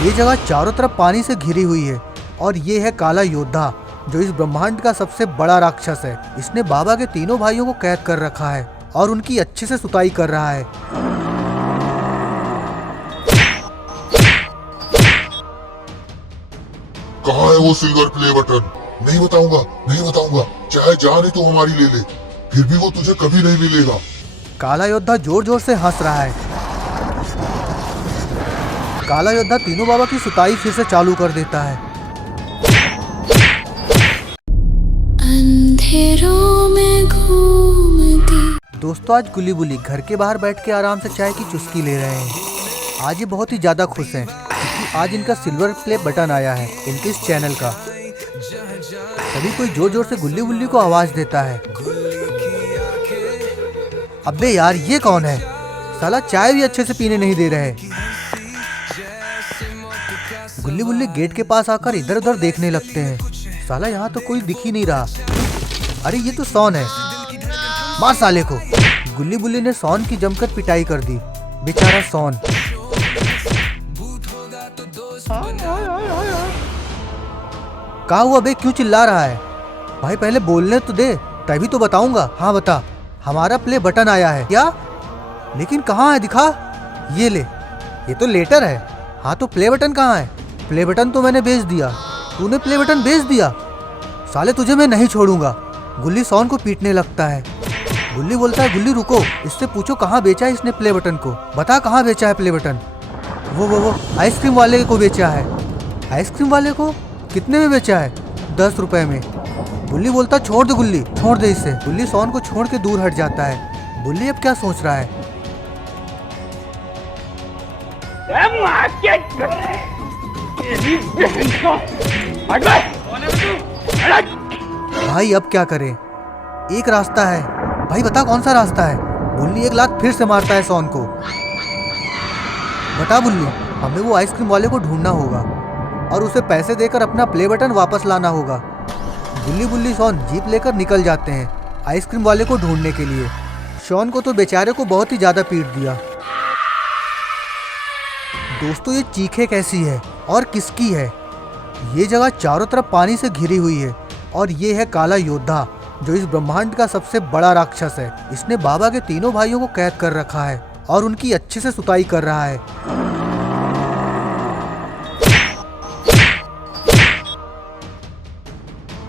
ये जगह चारों तरफ पानी से घिरी हुई है और ये है काला योद्धा, जो इस ब्रह्मांड का सबसे बड़ा राक्षस है। इसने बाबा के तीनों भाइयों को कैद कर रखा है और उनकी अच्छे से सुताई कर रहा है। कहाँ है वो सिल्वर प्ले बटन? नहीं बताऊंगा, नहीं बताऊंगा, चाहे जान ही तो हमारी ले ले, फिर भी वो तुझे कभी नहीं मिलेगा। काला योद्धा जोर जोर से हंस रहा है। काला योद्धा तीनों बाबा की सुताई फिर से चालू कर देता है। अंधेरों में घूमती। दोस्तों, आज गुल्ली बुल्ली घर के बाहर बैठ के आराम से चाय की चुस्की ले रहे हैं। आज ये बहुत ही ज्यादा खुश हैं क्योंकि आज इनका सिल्वर प्ले बटन आया है इनके इस चैनल का। तभी कोई जोर जोर से गुल्ली बुल्ली को आवाज देता है। अबे यार, ये कौन है? साला चाय भी अच्छे से पीने नहीं दे रहे। गुल्ली बुल्ली गेट के पास आकर इधर उधर देखने लगते हैं। साला यहाँ तो कोई दिख ही नहीं रहा। अरे ये तो सॉन है, मार साले को। गुल्ली बुल्ली ने सॉन की जमकर पिटाई कर दी। बेचारा सॉन। कहा हुआ बे, क्यों चिल्ला रहा है? भाई पहले बोलने तो दे, तभी तो बताऊंगा। हाँ बता। हमारा प्ले बटन आया है। क्या? लेकिन कहाँ है, दिखा। ये ले, ये तो लेटर है। हाँ तो प्ले बटन कहाँ है? प्ले बटन तो मैंने भेज दिया। तूने प्ले बटन भेज दिया? साले तुझे मैं नहीं छोड़ूंगा। गुल्ली सॉन को पीटने लगता है। गुल्ली बोलता है, गुल्ली रुको, इससे पूछो कहाँ बेचा है इसने प्ले बटन को। बता कहाँ बेचा है प्ले बटन। वो आइसक्रीम वाले को बेचा है। आइसक्रीम वाले को? कितने में बेचा है? 10 रुपए में। गुल्ली बोलता, छोड़ दे गुल्ली, छोड़ दे इसे। गुल्ली सॉन को छोड़ के दूर हट जाता है। गुल्ली अब क्या सोच रहा है? भाई अब क्या करें? एक रास्ता है। भाई बता कौन सा रास्ता है? बुल्ली एक लात फिर से मारता है सॉन को। बता बुल्ली, हमें वो आइसक्रीम वाले को ढूंढना होगा और उसे पैसे देकर अपना प्ले बटन वापस लाना होगा। गुल्ली बुल्ली सॉन जीप लेकर निकल जाते हैं आइसक्रीम वाले को ढूंढने के लिए। शॉन को तो बेचारे को बहुत ही ज्यादा पीट दिया। दोस्तों, ये चीखें कैसी है और किसकी है? ये जगह चारों तरफ पानी से घिरी हुई है और ये है काला योद्धा, जो इस ब्रह्मांड का सबसे बड़ा राक्षस है। इसने बाबा के तीनों भाइयों को कैद कर रखा है और उनकी अच्छे से सुताई कर रहा है।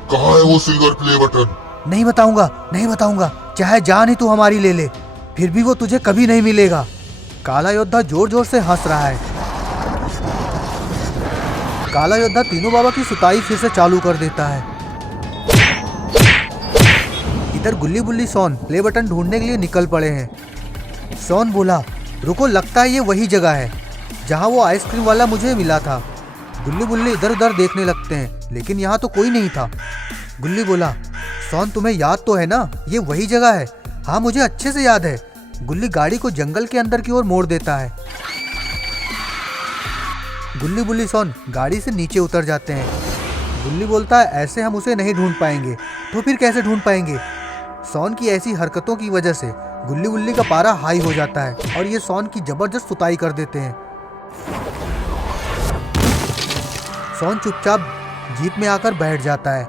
कहाँ है वो सिल्वर प्ले बटन? नहीं बताऊंगा, नहीं बताऊंगा, चाहे जान ही तू हमारी ले ले, फिर भी वो तुझे कभी नहीं मिलेगा। काला योद्धा जोर जोर से हंस रहा है। काला योद्धा तीनों बाबा की सुताई फिर से चालू कर देता है। इधर गुल्ली बुल्ली सॉन प्ले बटन ढूंढने के लिए निकल पड़े हैं। सॉन बोला, रुको, लगता है ये वही जगह है जहाँ वो आइसक्रीम वाला मुझे मिला था। गुल्ली बुल्ली इधर उधर देखने लगते हैं, लेकिन यहाँ तो कोई नहीं था। गुल्ली बोला, सॉन तुम्हें याद तो है ना, ये वही जगह है। हाँ मुझे अच्छे से याद है। गुल्ली गाड़ी को जंगल के अंदर की ओर मोड़ देता है। गुल्ली बुल्ली सॉन गाड़ी से नीचे उतर जाते हैं। गुल्ली बोलता है, ऐसे हम उसे नहीं ढूंढ पाएंगे। तो फिर कैसे ढूंढ पाएंगे? सॉन की ऐसी हरकतों की वजह से गुल्ली बुल्ली का पारा हाई हो जाता है और ये सॉन की जबरदस्त सुताई कर देते हैं। सॉन चुपचाप जीप में आकर बैठ जाता है।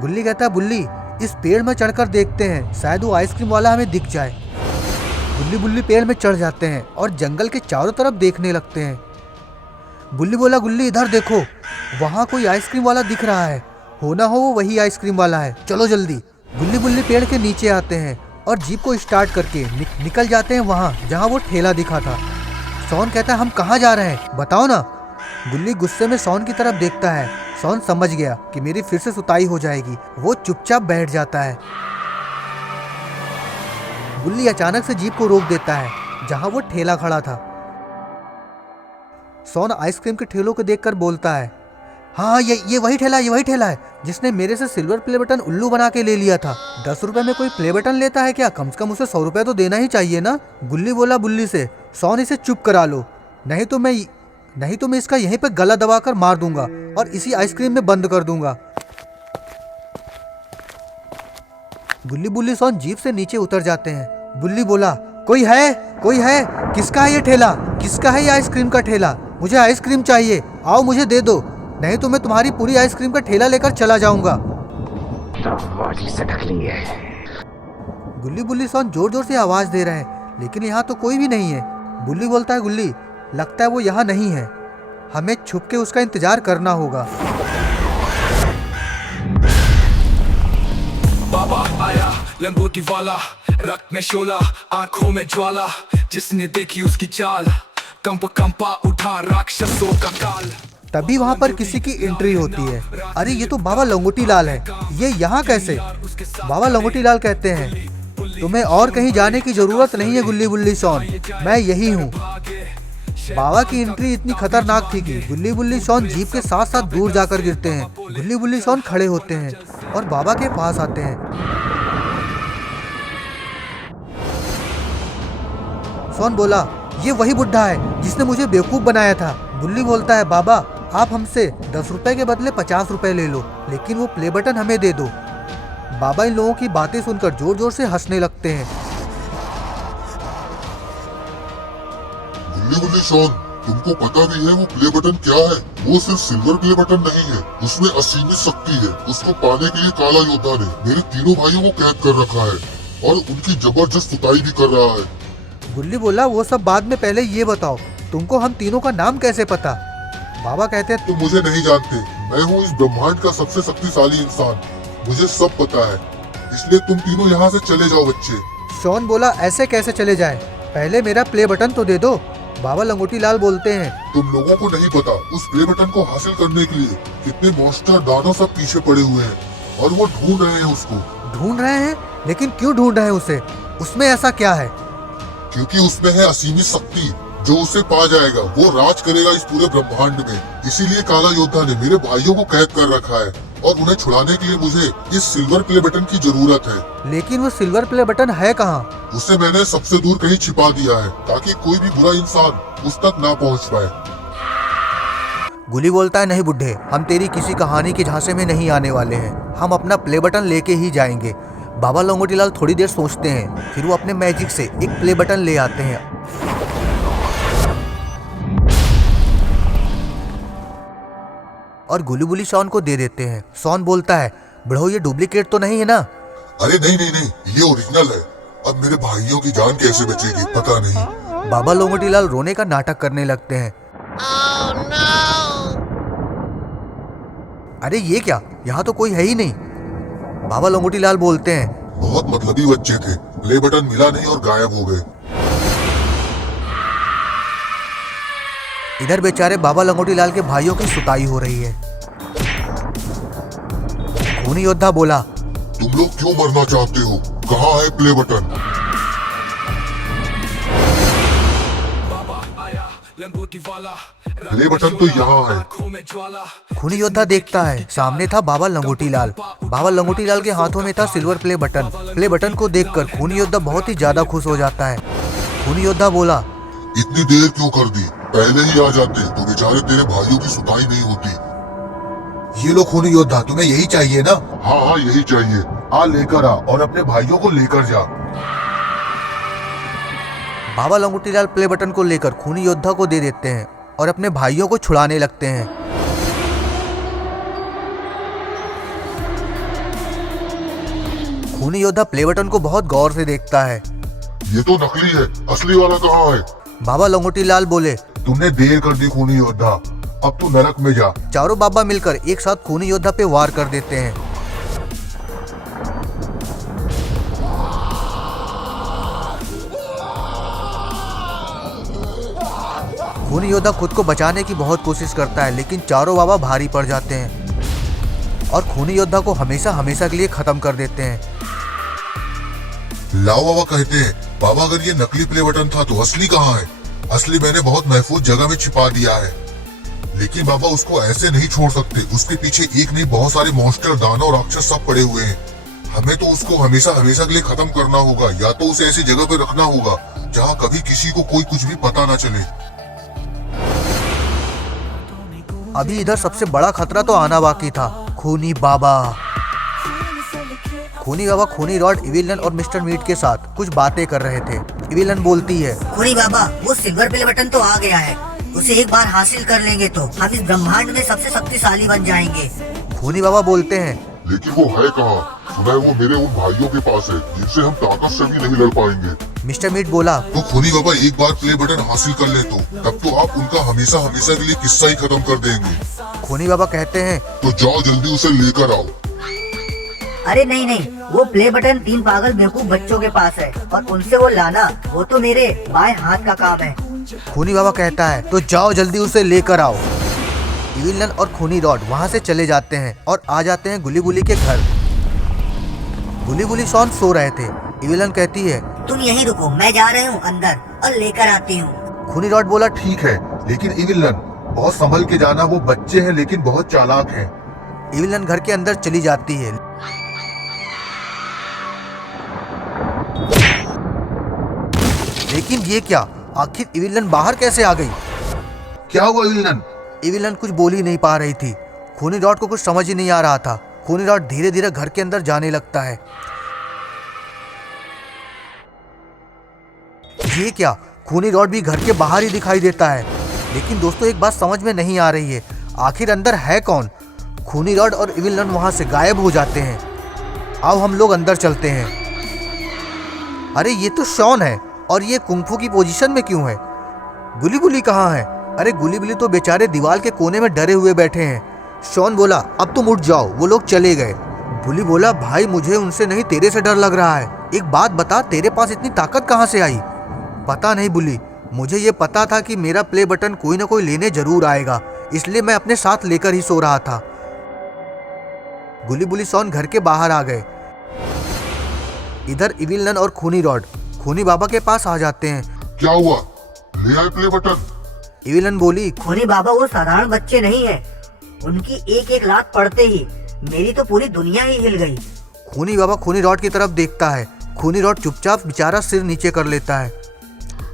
गुल्ली कहता है, बुल्ली इस पेड़ में चढ़कर देखते हैं, शायद वो आइसक्रीम वाला हमें दिख जाए। गुल्ली बुल्ली पेड़ में चढ़ जाते हैं और जंगल के चारों तरफ देखने लगते हैं। बुल्ली बोला, गुल्ली इधर देखो, वहाँ कोई आइसक्रीम वाला दिख रहा है। हो ना हो वो वही आइसक्रीम वाला है, चलो जल्दी। गुल्ली बुल्ली पेड़ के नीचे आते हैं और जीप को स्टार्ट करके निकल जाते हैं वहाँ जहाँ वो ठेला दिखा था। सॉन कहता है, हम कहाँ जा रहे हैं, बताओ ना। गुल्ली गुस्से में सॉन की तरफ देखता है। सॉन समझ गया कि मेरी फिर से सुताई हो जाएगी। वो चुपचाप बैठ जाता है। गुल्ली अचानक से जीप को रोक देता है जहाँ वो ठेला खड़ा था। सॉन आइसक्रीम के ठेलों को देखकर बोलता है, हाँ ये वही ठेला है जिसने मेरे से सिल्वर प्ले बटन उल्लू बना के ले लिया था। 10 रुपए में कोई प्ले बटन लेता है क्या? कम से कम उसे 100 रुपए तो देना ही चाहिए ना। गुल्ली बोला बुल्ली से, सॉन इसे चुप करा लो, नहीं तो मैं इसका यहीं पे गला दबाकर मार दूंगा और इसी आइसक्रीम में बंद कर दूंगा। गुल्ली बुल्ली सॉन जीप से नीचे उतर जाते हैं। बुल्ली बोला, कोई है? किसका है ये ठेला? किसका है ये आइसक्रीम का ठेला? मुझे आइसक्रीम चाहिए, आओ मुझे दे दो, नहीं तो मैं तुम्हारी पूरी आइसक्रीम का ठेला लेकर चला जाऊंगा। गुल्ली बुल्ली सोन जोर जोर से आवाज दे रहे हैं, लेकिन यहाँ तो कोई भी नहीं है। बुल्ली बोलता है, गुल्ली लगता है वो यहाँ नहीं है, हमें छुप के उसका इंतजार करना होगा। बाबा आया लंगोटी वाला, रक्त में शोला, आंखों में ज्वाला, जिसने देखी उसकी चाल, कंपा उठा राक्षसों का काल। तभी वहाँ पर किसी की एंट्री होती है। अरे ये तो बाबा लंगोटी लाल है, ये यहाँ कैसे? बाबा लंगोटी लाल कहते हैं, तुम्हें और कहीं जाने की जरूरत नहीं है गुल्ली बुल्ली सोन, मैं यही हूँ। बाबा की एंट्री इतनी खतरनाक थी कि गुल्ली बुल्ली सोन जीप के साथ साथ दूर जाकर गिरते हैं। गुल्ली बुल्ली सोन खड़े होते हैं और बाबा के पास आते हैं। सोन बोला, ये वही बुढ़ा है जिसने मुझे बेवकूफ बनाया था। गुल्ली बोलता है, बाबा आप हमसे 10 रुपए के बदले 50 रुपए ले लो, लेकिन वो प्ले बटन हमें दे दो। बाबा इन लोगों की बातें सुनकर जोर जोर से हंसने लगते हैं। गुल्ली गुल्ली सोन, तुमको पता भी है वो प्ले बटन क्या है? वो सिर्फ सिल्वर प्ले बटन नहीं है, उसमें असीमित शक्ति है। उसको पाने के लिए काला योद्धा ने मेरे तीनों भाइयों को कैद कर रखा है और उनकी जबरदस्त कुटाई भी कर रहा है। गुल्ली बोला, वो सब बाद में, पहले ये बताओ तुमको हम तीनों का नाम कैसे पता? बाबा कहते हैं, तुम मुझे नहीं जानते, मैं हूँ इस ब्रह्मांड का सबसे शक्तिशाली इंसान, मुझे सब पता है, इसलिए तुम तीनों यहाँ से चले जाओ बच्चे। शॉन बोला, ऐसे कैसे चले जाए, पहले मेरा प्ले बटन तो दे दो। बाबा लंगोटी लाल बोलते हैं, तुम लोगों को नहीं पता उस प्ले बटन को हासिल करने के लिए कितने मॉन्स्टर दानव सब पीछे पड़े हुए हैं और वो ढूंढ रहे हैं उसको। ढूंढ रहे हैं? लेकिन क्यों ढूंढ रहे हैं उसे? उसमें ऐसा क्या है? क्योंकि उसमें है असीमित शक्ति, जो उसे पा जाएगा वो राज करेगा इस पूरे ब्रह्मांड में। इसीलिए काला योद्धा ने मेरे भाइयों को कैद कर रखा है और उन्हें छुड़ाने के लिए मुझे इस सिल्वर प्ले बटन की जरूरत है। लेकिन वो सिल्वर प्ले बटन है कहाँ? उसे मैंने सबसे दूर कहीं छिपा दिया है ताकि कोई भी बुरा इंसान उस तक ना पहुंच पाए। गुली बोलता है, नहीं बुड्ढे, हम तेरी किसी कहानी के झांसे में नहीं आने वाले हैं, हम अपना प्ले बटन लेके ही जाएंगे। बाबा लंगोटी लाल थोड़ी देर सोचते हैं, फिर वो अपने मैजिक से एक प्ले बटन ले आते हैं और गुली बुली शॉन को दे देते हैं। शॉन बोलता है, बड़ो ये डुप्लीकेट तो नहीं है ना? अरे नहीं नहीं नहीं, ये ओरिजिनल है। अब मेरे भाइयों की जान कैसे बचेगी पता नहीं। बाबा लंगोटी लाल रोने का नाटक करने लगते हैं। अरे ये क्या, यहाँ तो कोई है ही नहीं। बाबा लंगोटी लाल बोलते हैं, बहुत मतलबी बच्चे थे, प्ले बटन मिला नहीं और गायब हो गए। इधर बेचारे बाबा लंगोटी लाल के भाइयों की सुताई हो रही है। खूनी योद्धा बोला, तुम लोग क्यों मरना चाहते हो? कहाँ है प्ले बटन? प्ले बटन तो यहाँ है। खूनी योद्धा देखता है, सामने था बाबा लंगोटी लाल। बाबा लंगोटी लाल के हाथों में था silver play button. Play button को देखकर खूनी योद्धा बहुत ही ज्यादा खुश हो जाता है। खूनी योद्धा बोला, इतनी देर क्यों कर दी? पहले ही आ जाते तो बेचारे तेरे भाइयों की सुताई नहीं होती। ये लो खूनी योद्धा, तुम्हें यही चाहिए ना? हाँ हाँ यही चाहिए। आ लेकर आ और अपने भाइयों को लेकर जा। बाबा लंगोटी लाल प्ले बटन को लेकर खूनी योद्धा को दे देते हैं और अपने भाइयों को छुड़ाने लगते हैं। खूनी योद्धा प्ले बटन को बहुत गौर से देखता है। ये तो नकली है, असली वाला कहाँ है? बाबा लंगोटी लाल बोले, तुमने देर कर दी खूनी योद्धा, अब तू नरक में जा। चारों बाबा मिलकर एक साथ खूनी योद्धा पे वार कर देते हैं। खूनी योद्धा खुद को बचाने की बहुत कोशिश करता है, लेकिन चारों बाबा भारी पड़ जाते हैं और खूनी योद्धा को हमेशा हमेशा के लिए खत्म कर देते हैं। लाओ बाबा कहते हैं, बाबा अगर ये नकली प्ले बटन था तो असली कहाँ है? असली मैंने बहुत महफूज जगह में छिपा दिया है, लेकिन बाबा उसको ऐसे नहीं छोड़ सकते। उसके पीछे एक नहीं बहुत सारे मॉन्स्टर, दानव, राक्षस सब पड़े हुए हैं। हमें तो उसको हमेशा हमेशा के लिए खत्म करना होगा, या तो उसे ऐसी जगह पे रखना होगा जहाँ कभी किसी को कोई कुछ भी पता ना चले। अभी इधर सबसे बड़ा खतरा तो आना बाकी था, खूनी बाबा। खूनी बाबा खूनी रॉड, इविलन और मिस्टर मीट के साथ कुछ बातें कर रहे थे। इविलन बोलती है, खूनी बाबा, वो सिल्वर प्ले बटन तो आ गया है, उसे एक बार हासिल कर लेंगे तो हम इस ब्रह्मांड में सबसे शक्तिशाली बन जाएंगे। खूनी बाबा बोलते हैं, लेकिन वो है कहाँ? सुना है वो मेरे उन भाइयों के पास है जिनसे हम ताकत से भी नहीं लड़ पाएंगे। मिस्टर मीट बोला, तो खूनी बाबा एक बार प्ले बटन हासिल कर ले तो तब तो आप उनका हमेशा हमेशा के लिए किस्सा ही खत्म कर देंगे। खूनी बाबा कहते हैं, तो जाओ जल्दी उसे लेकर आओ। अरे नहीं नहीं, वो प्ले बटन 3 पागल बेवकूफ बच्चों के पास है और उनसे वो लाना वो तो मेरे बाएं हाथ का काम है। खूनी बाबा कहता है, तो जाओ जल्दी उसे लेकर आओ। इविलन और खूनी रॉड वहाँ से चले जाते हैं और आ जाते हैं गुली गुली के घर। गुली गुली शॉन सो रहे थे। इविलन कहती है, तुम यहीं रुको, मैं जा रही हूँ अंदर और लेकर आती हूँ। खूनी रॉड बोला, ठीक है, लेकिन इविलन बहुत संभल के जाना, वो बच्चे हैं लेकिन बहुत चालाक हैं। इविलन घर के अंदर चली जाती है। लेकिन ये क्या, आखिर इविलन बाहर कैसे आ गई? क्या हुआ इविलन? इविलन कुछ बोल ही नहीं पा रही थी। खूनी रॉड को कुछ समझ ही नहीं आ रहा था। खूनी रॉड धीरे धीरे घर के अंदर जाने लगता है। ये क्या, खूनी रॉड भी घर के बाहर ही दिखाई देता है। लेकिन दोस्तों एक बात समझ में नहीं आ रही है, आखिर अंदर है कौन? खूनी रॉड और इविलन वहां से गायब हो जाते हैं। आओ हम लोग अंदर चलते हैं। अरे ये तो शॉन है, और ये कुंफू की पोजीशन में क्यों है? गुली गुली कहाँ है? अरे गुली गुली तो बेचारे दीवार के कोने में डरे हुए बैठे हैं। शॉन बोला, अब तुम उठ जाओ, वो लोग चले गए। गुली बोला, भाई मुझे उनसे नहीं तेरे से डर लग रहा है। एक बात बता, तेरे पास इतनी ताकत कहाँ से आई? पता नहीं बुली, मुझे ये पता था कि मेरा प्ले बटन कोई ना कोई लेने जरूर आएगा, इसलिए मैं अपने साथ लेकर ही सो रहा था। गुली बुली शॉन घर के बाहर आ गए। इधर इविलन और खूनी रॉड खूनी बाबा के पास आ जाते हैं। क्या हुआ, ले आए प्ले बटन? इविलन बोली, खूनी बाबा वो साधारण बच्चे नहीं है, उनकी एक एक लात पड़ते ही मेरी तो पूरी दुनिया ही हिल गई। खूनी बाबा खूनी रॉड की तरफ देखता है। खूनी रॉड चुपचाप बेचारा सिर नीचे कर लेता है।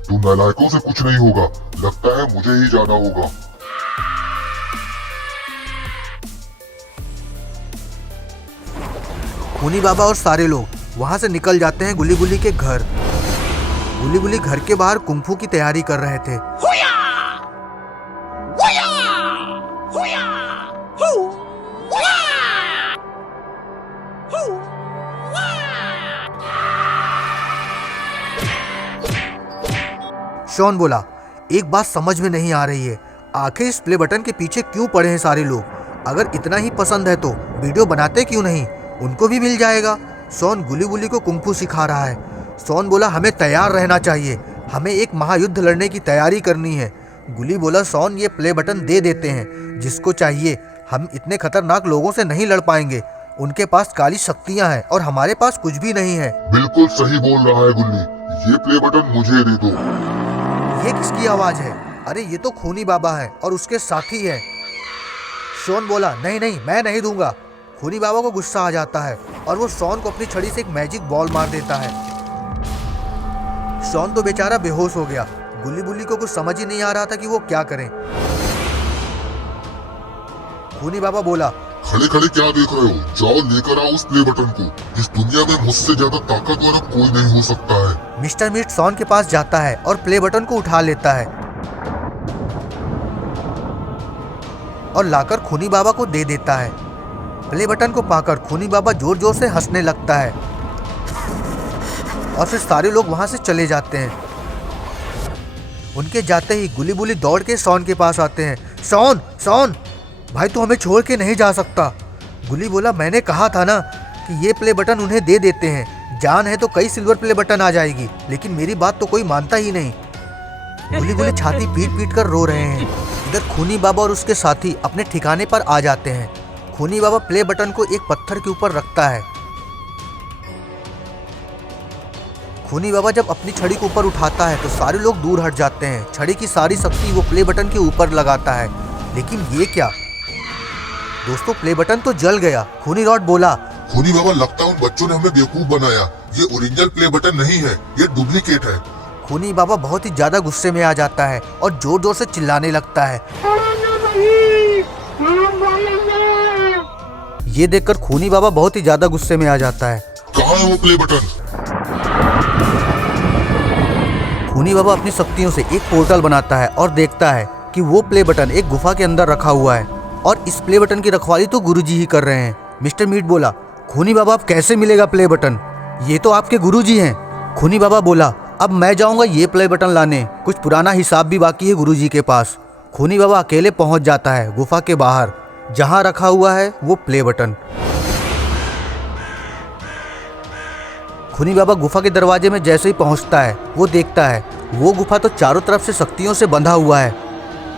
तुम नालायकों से कुछ नहीं होगा, लगता है मुझे ही जाना होगा। खूनी बाबा और सारे लोग वहां से निकल जाते हैं गुली गुली के घर। गुली गुली घर के बाहर कुंफू की तैयारी कर रहे थे। शॉन बोला, एक बात समझ में नहीं आ रही है, आखिर इस प्ले बटन के पीछे क्यों पड़े हैं सारे लोग? अगर इतना ही पसंद है तो वीडियो बनाते क्यों नहीं, उनको भी मिल जाएगा। शॉन गुली गुली को कुंफू सिखा रहा है। शॉन बोला, हमें तैयार रहना चाहिए, हमें एक महायुद्ध लड़ने की तैयारी करनी है। गुली बोला, शॉन ये प्ले बटन दे देते हैं जिसको चाहिए, हम इतने खतरनाक लोगों से नहीं लड़ पाएंगे, उनके पास काली शक्तियां हैं और हमारे पास कुछ भी नहीं है। बिल्कुल सही बोल रहा है गुल्ली, ये प्ले बटन मुझे दे दो। ये किसकी आवाज है? अरे ये तो खूनी बाबा है और उसके साथी है। शॉन बोला, नहीं नहीं, मैं नहीं दूंगा। खूनी बाबा को गुस्सा आ जाता है और वो शॉन को अपनी छड़ी से एक मैजिक बॉल मार देता है। शॉन तो बेचारा बेहोश हो गया। गुली बुली को कुछ समझ ही नहीं आ रहा था कि वो क्या करें। खूनी बाबा बोला, खड़े खड़े क्या देख रहे हो, जाओ लेकर आओ उस प्ले बटन को। इस दुनिया में मुझसे ज्यादा ताकतवर अब कोई नहीं हो सकता है। मिस्टर मीट शॉन के पास जाता है और प्ले बटन को उठा लेता है और लाकर खूनी बाबा को दे देता है। प्ले बटन को पाकर खूनी बाबा जोर जोर से हंसने लगता है और फिर सारे लोग वहां से चले जाते हैं। उनके जाते ही गुली बुली दौड़ के शॉन के पास आते हैं। शॉन, शॉन भाई, तू हमें छोड़ के नहीं जा सकता। गुली बोला, मैंने कहा था ना कि ये प्ले बटन उन्हें दे देते हैं, जान है तो कई सिल्वर प्ले बटन आ जाएगी, लेकिन मेरी बात तो कोई मानता ही नहीं। गुली गुली छाती पीट पीट कर रो रहे हैं। इधर खूनी बाबा और उसके साथी अपने ठिकाने पर आ जाते हैं। खूनी बाबा प्ले बटन को एक पत्थर के ऊपर रखता है। खूनी बाबा जब अपनी छड़ी को ऊपर उठाता है तो सारे लोग दूर हट जाते हैं। छड़ी की सारी शक्ति वो प्ले बटन के ऊपर लगाता है। लेकिन ये क्या दोस्तों, प्ले बटन तो जल गया। खूनी रॉड बोला, खूनी बाबा, लगता है उन बच्चों ने हमें बेवकूफ बनाया, ये ओरिजिनल प्ले बटन नहीं है, ये डुप्लीकेट है। खूनी बाबा बहुत ही ज्यादा गुस्से में आ जाता है और जोर जोर से चिल्लाने लगता है। ये देखकर खूनी बाबा बहुत ही ज्यादा गुस्से में आ जाता है। कहाँ है वो प्ले बटन? खूनी बाबा अपनी शक्तियों से एक पोर्टल बनाता है और देखता है कि वो प्ले बटन एक गुफा के अंदर रखा हुआ है और इस प्ले बटन की रखवाली तो गुरुजी ही कर रहे हैं। मिस्टर मीट बोला, खूनी बाबा अब कैसे मिलेगा प्ले बटन, ये तो आपके गुरुजी हैं। खूनी बाबा बोला, अब मैं जाऊंगा ये प्ले बटन लाने, कुछ पुराना हिसाब भी बाकी है गुरुजी के पास। खूनी बाबा अकेले पहुंच जाता है गुफा के बाहर जहां रखा हुआ है वो प्ले बटन। खूनी बाबा गुफा के दरवाजे में जैसे ही पहुंचता है वो देखता है वो गुफा तो चारों तरफ से शक्तियों से बंधा हुआ है।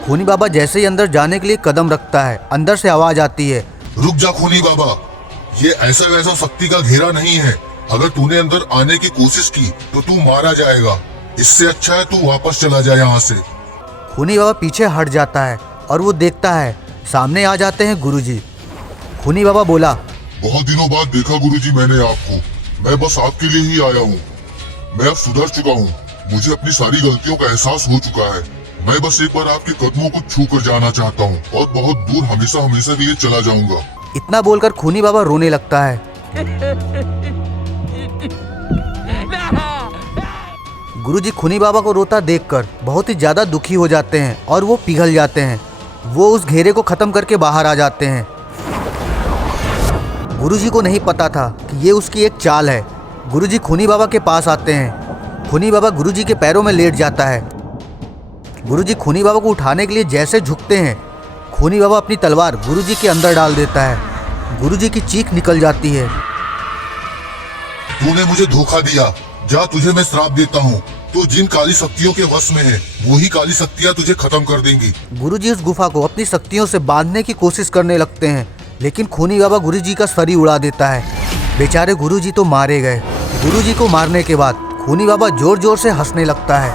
खूनी बाबा जैसे ही अंदर जाने के लिए कदम रखता है, अंदर से आवाज आती है, रुक जा खूनी बाबा, ये ऐसा वैसा शक्ति का घेरा नहीं है। अगर तूने अंदर आने की कोशिश की तो तू मारा जाएगा। इससे अच्छा है तू वापस चला जाए यहाँ से। खूनी बाबा पीछे हट जाता है और वो देखता है सामने आ जाते हैं गुरुजी। खूनी बाबा बोला, बहुत दिनों बाद देखा गुरुजी मैंने आपको। मैं बस आपके लिए ही आया हूँ। मैं अब सुधर चुका हूँ, मुझे अपनी सारी गलतियों का एहसास हो चुका है। मैं बस एक बार आपके कदमों को छू कर जाना चाहता हूँ और बहुत दूर हमेशा हमेशा के लिए चला जाऊंगा। इतना बोलकर खूनी बाबा रोने लगता है। गुरुजी खूनी बाबा को रोता देखकर बहुत ही ज्यादा दुखी हो जाते हैं और वो पिघल जाते हैं। वो उस घेरे को खत्म करके बाहर आ जाते हैं। गुरुजी को नहीं पता था कि ये उसकी एक चाल है। गुरुजी खूनी बाबा के पास आते हैं। खूनी बाबा गुरुजी के पैरों में लेट जाता है। गुरुजी खूनी बाबा को उठाने के लिए जैसे झुकते हैं, खूनी बाबा अपनी तलवार गुरुजी के अंदर डाल देता है। गुरुजी की चीख निकल जाती है। तूने मुझे धोखा दिया, जा तुझे मैं श्राप देता हूँ। तू जिन काली शक्तियों के वश में है वही काली शक्तियाँ तुझे खत्म कर देंगी। गुरुजी उस गुफा को अपनी शक्तियों से बांधने की कोशिश करने लगते हैं, लेकिन खूनी बाबा गुरुजी का सर ही उड़ा देता है। बेचारे गुरुजी तो मारे गए। गुरुजी को मारने के बाद खूनी बाबा जोर जोर से हंसने लगता है।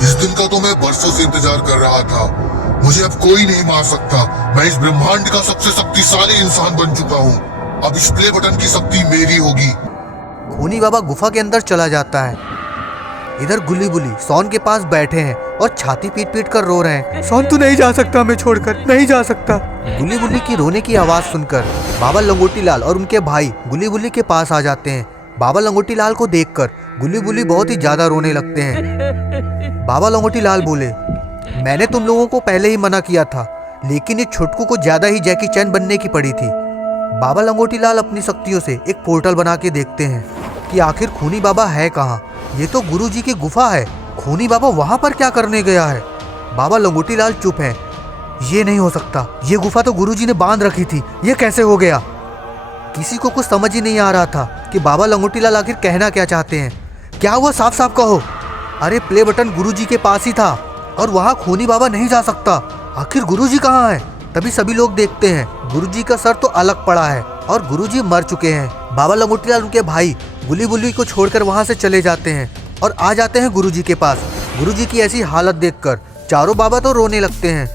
इस दिन का तो मैं बरसों से इंतजार कर रहा था। मुझे अब कोई नहीं मार सकता। मैं इस ब्रह्मांड का सबसे शक्तिशाली इंसान बन चुका हूँ। अब इस प्ले बटन की शक्ति मेरी होगी। खूनी बाबा गुफा के अंदर चला जाता है। इधर गुली बुली सॉन के पास बैठे हैं और छाती पीट पीट कर रो रहे हैं। सॉन तू नहीं जा सकता, मैं छोड़कर नहीं जा सकता। गुली बुली की रोने की आवाज सुनकर बाबा लंगोटी लाल और उनके भाई गुली बुली के पास आ जाते हैं। बाबा लंगोटी लाल को देखकर गुली बुली बहुत ही ज्यादा रोने लगते हैं। बाबा लंगोटी लाल बोले, मैंने तुम लोगों को पहले ही मना किया था, लेकिन ये छुटकू को ज्यादा ही जैकी चैन बनने की पड़ी थी। बाबा लंगोटी लाल अपनी शक्तियों से एक पोर्टल बना के देखते हैं कि आखिर खूनी बाबा है कहाँ। ये तो गुरुजी की गुफा है, खूनी बाबा वहां पर क्या करने गया है। बाबा लंगोटी लाल चुप हैं। ये नहीं हो सकता, ये गुफा तो गुरुजी ने बांध रखी थी, ये कैसे हो गया। किसी को कुछ समझ ही नहीं आ रहा था कि बाबा लंगोटी लाल आखिर कहना क्या चाहते हैं। क्या हुआ, साफ साफ कहो। अरे प्ले बटन गुरुजी के पास ही था और वहाँ खूनी बाबा नहीं जा सकता। आखिर गुरुजी कहाँ है। तभी सभी लोग देखते हैं गुरुजी का सर तो अलग पड़ा है और गुरुजी मर चुके हैं। बाबा लंगोटी लाल उनके भाई गुली बुली को छोड़कर वहाँ से चले जाते हैं और आ जाते हैं गुरुजी के पास। गुरुजी की ऐसी हालत देखकर चारों बाबा तो रोने लगते हैं।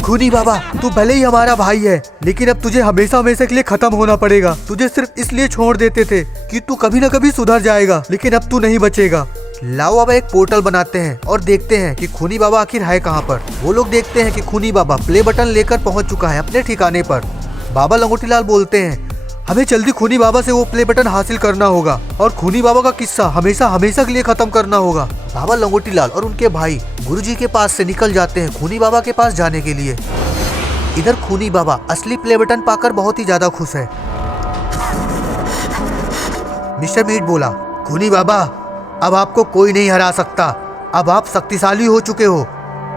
खूनी बाबा, तू भले ही हमारा भाई है, लेकिन अब तुझे हमेशा हमेशा के लिए खत्म होना पड़ेगा। तुझे सिर्फ इसलिए छोड़ देते थे कि तू कभी न कभी सुधर जाएगा, लेकिन अब तू नहीं बचेगा। लाओ बाबा एक पोर्टल बनाते हैं और देखते हैं कि खूनी बाबा आखिर है कहाँ पर। वो लोग देखते हैं कि खूनी बाबा प्ले बटन लेकर पहुंच चुका है अपने ठिकाने पर। बाबा लंगोटी लाल बोलते हैं, हमें जल्दी खूनी बाबा से वो प्ले बटन हासिल करना होगा और खूनी बाबा का किस्सा हमेशा हमेशा के लिए खत्म करना होगा। बाबा लंगोटी लाल और उनके भाई गुरुजी के पास से निकल जाते हैं खूनी बाबा के पास जाने के लिए। इधर खूनी बाबा असली प्ले बटन पाकर बहुत ही ज्यादा खुश है। मिस्टर मीट बोला, खूनी बाबा, अब आपको कोई नहीं हरा सकता, अब आप शक्तिशाली हो चुके हो।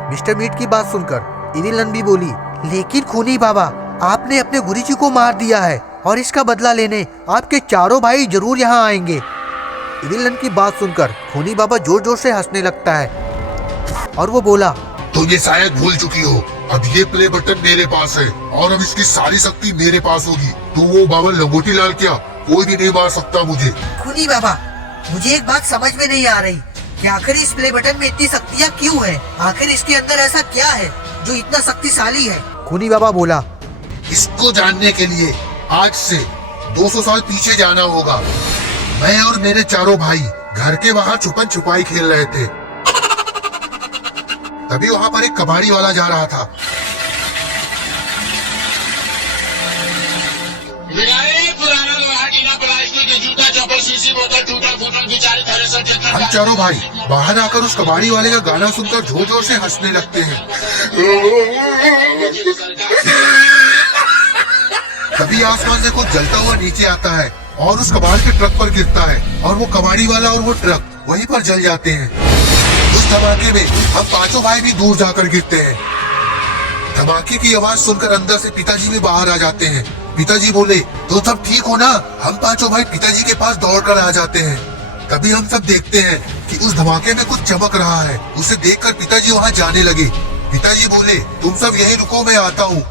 मिस्टर मीट की बात सुनकर इविल लन भी बोली, लेकिन खूनी बाबा, आपने अपने गुरुजी को मार दिया है और इसका बदला लेने आपके चारों भाई जरूर यहाँ आएंगे। इविल लन की बात सुनकर खूनी बाबा जोर जोर से हंसने लगता है और वो बोला, तुम ये शायद भूल चुकी हो, अब ये प्ले बटन मेरे पास है और अब इसकी सारी शक्ति मेरे पास होगी। तू वो बाबा लंगोटी लाल क्या, कोई भी नहीं मार सकता मुझे। खूनी बाबा, मुझे एक बात समझ में नहीं आ रही कि आखिर इस प्ले बटन में इतनी शक्तियाँ क्यों है। आखिर इसके अंदर ऐसा क्या है जो इतना शक्तिशाली है। खूनी बाबा बोला, इसको जानने के लिए आज से 200 साल पीछे जाना होगा। मैं और मेरे चारों भाई घर के बाहर छुपन छुपाई खेल रहे थे। तभी वहाँ पर एक कबाड़ी वाला जा रहा था। पुराना लोहा, टीना, प्लास्टिक, जूता, चप्पल, शीशी, बोतल, टूटा हम चारों भाई बाहर आकर उस कबाड़ी वाले का गाना सुनकर जोर जोर से हंसने लगते हैं। तभी आसमान से कुछ जलता हुआ नीचे आता है और उस कबाड़ के ट्रक पर गिरता है और वो कबाड़ी वाला और वो ट्रक वहीं पर जल जाते हैं। उस धमाके में हम पांचों भाई भी दूर जाकर गिरते हैं। धमाके की आवाज सुनकर अंदर से पिताजी भी बाहर आ जाते हैं। पिताजी बोले, तो सब ठीक हो ना? हम पांचों भाई पिताजी के पास दौड़कर आ जाते हैं। तभी हम सब देखते हैं कि उस धमाके में कुछ चमक रहा है। उसे देखकर पिताजी वहां जाने लगे। पिताजी बोले, तुम सब यहीं रुको, मैं आता हूँ।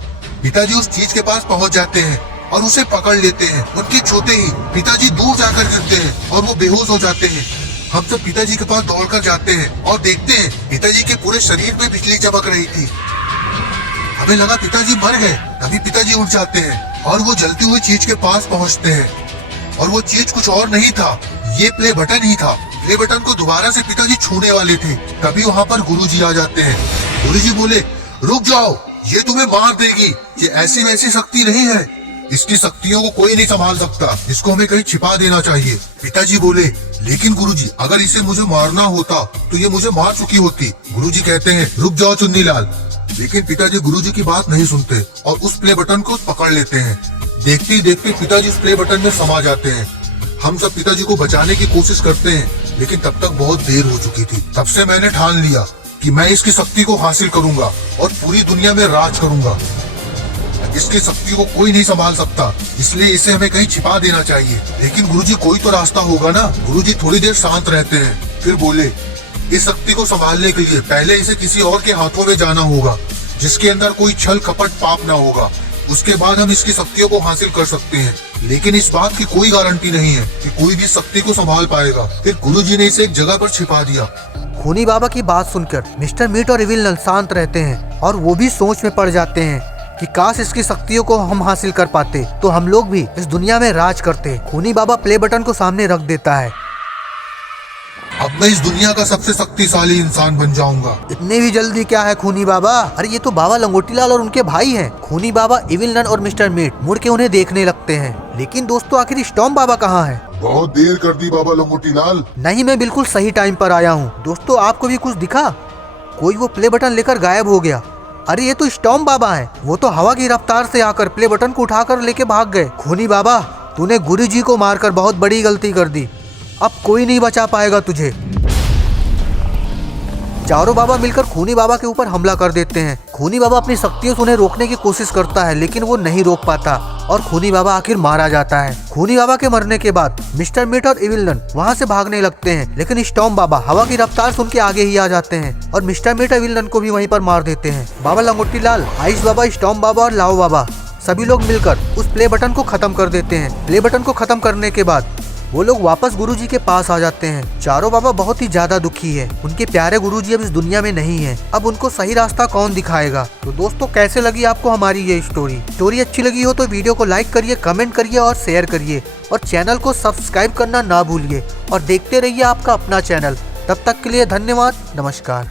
पिताजी उस चीज के पास पहुँच जाते हैं और उसे पकड़ लेते हैं। उनके छूते ही पिताजी दूर जाकर गिरते हैं और वो बेहोश हो जाते हैं। हम सब पिताजी के पास दौड़कर जाते हैं और देखते हैं पिताजी के पूरे शरीर में बिजली चमक रही थी। हमें लगा पिताजी मर गए। तभी पिताजी उठ जाते हैं और वो जलती हुई चीज के पास पहुंचते हैं और वो चीज कुछ और नहीं था, ये प्ले बटन ही था। प्ले बटन को दोबारा से पिताजी छूने वाले थे। तभी वहाँ पर गुरुजी आ जाते हैं। गुरुजी बोले, रुक जाओ, ये तुम्हें मार देगी। ये ऐसी वैसी शक्ति नहीं है, इसकी शक्तियों को कोई नहीं संभाल सकता। इसको हमें कहीं छिपा देना चाहिए। पिताजी बोले, लेकिन गुरुजी, अगर इसे मुझे मारना होता तो ये मुझे मार चुकी होती। गुरुजी कहते हैं, रुक जाओ चुन्नीलाल। लेकिन पिताजी गुरुजी की बात नहीं सुनते और उस प्ले बटन को पकड़ लेते हैं। देखते ही देखते पिताजी उस प्ले बटन में समा जाते हैं। हम सब पिताजी को बचाने की कोशिश करते हैं, लेकिन तब तक बहुत देर हो चुकी थी। तब से मैंने ठान लिया कि मैं इसकी शक्ति को हासिल करूंगा और पूरी दुनिया में राज करूंगा। इसकी शक्ति को कोई नहीं संभाल सकता, इसलिए इसे हमें कहीं छिपा देना चाहिए। लेकिन गुरुजी, कोई तो रास्ता होगा ना? गुरुजी थोड़ी देर शांत रहते हैं, फिर बोले, इस शक्ति को संभालने के लिए पहले इसे किसी और के हाथों में जाना होगा, जिसके अंदर कोई छल कपट पाप ना होगा। उसके बाद हम इसकी शक्तियों को हासिल कर सकते हैं। लेकिन इस बात की कोई गारंटी नहीं है कि कोई भी शक्ति को संभाल पाएगा। फिर गुरुजी ने इसे एक जगह पर छिपा दिया। खूनी बाबा की बात सुनकर मिस्टर मीट और इविल नन शांत रहते हैं और वो भी सोच में पड़ जाते हैं कि काश इसकी शक्तियों को हम हासिल कर पाते तो हम लोग भी इस दुनिया में राज करते। खूनी बाबा प्ले बटन को सामने रख देता है। अब मैं इस दुनिया का सबसे शक्तिशाली इंसान बन जाऊंगा। इतने भी जल्दी क्या है खूनी बाबा? अरे ये तो बाबा लंगोटीलाल और उनके भाई हैं। खूनी बाबा, इविल नन और मिस्टर मीट मुड़ के उन्हें देखने लगते हैं। लेकिन दोस्तों, आखिर स्टॉर्म बाबा कहाँ है? बहुत देर कर दी बाबा लंगोटीलाल। नहीं, मैं बिल्कुल सही टाइम पर आया हूँ। दोस्तों, आपको भी कुछ दिखा? कोई वो प्ले बटन लेकर गायब हो गया। अरे ये तो स्टॉर्म बाबा है। वो तो हवा की रफ्तार से आकर प्ले बटन को उठाकर लेके भाग गए। खूनी बाबा, तूने गुरुजी को मारकर बहुत बड़ी गलती कर दी। अब कोई नहीं बचा पाएगा तुझे। चारों बाबा मिलकर खूनी बाबा के ऊपर हमला कर देते हैं। खूनी बाबा अपनी शक्तियों से उन्हें रोकने की कोशिश करता है, लेकिन वो नहीं रोक पाता और खूनी बाबा आखिर मारा जाता है। खूनी बाबा के मरने के बाद मिस्टर मीट और इविल नन वहाँ से भागने लगते हैं, लेकिन स्टॉर्म बाबा हवा की रफ्तार से उनके आगे ही आ जाते हैं और मिस्टर मीट और इविल नन को भी वहीं पर मार देते हैं। बाबा लंगोटीलाल, आइस बाबा, स्टॉर्म बाबा और लाओ बाबा सभी लोग मिलकर उस प्ले बटन को खत्म कर देते हैं। प्ले बटन को खत्म करने के बाद वो लोग वापस गुरुजी के पास आ जाते हैं। चारों बाबा बहुत ही ज्यादा दुखी है। उनके प्यारे गुरुजी अब इस दुनिया में नहीं है। अब उनको सही रास्ता कौन दिखाएगा? तो दोस्तों, कैसे लगी आपको हमारी ये स्टोरी अच्छी लगी हो तो वीडियो को लाइक करिए, कमेंट करिए और शेयर करिए और चैनल को सब्सक्राइब करना ना भूलिए और देखते रहिए आपका अपना चैनल। तब तक के लिए धन्यवाद, नमस्कार।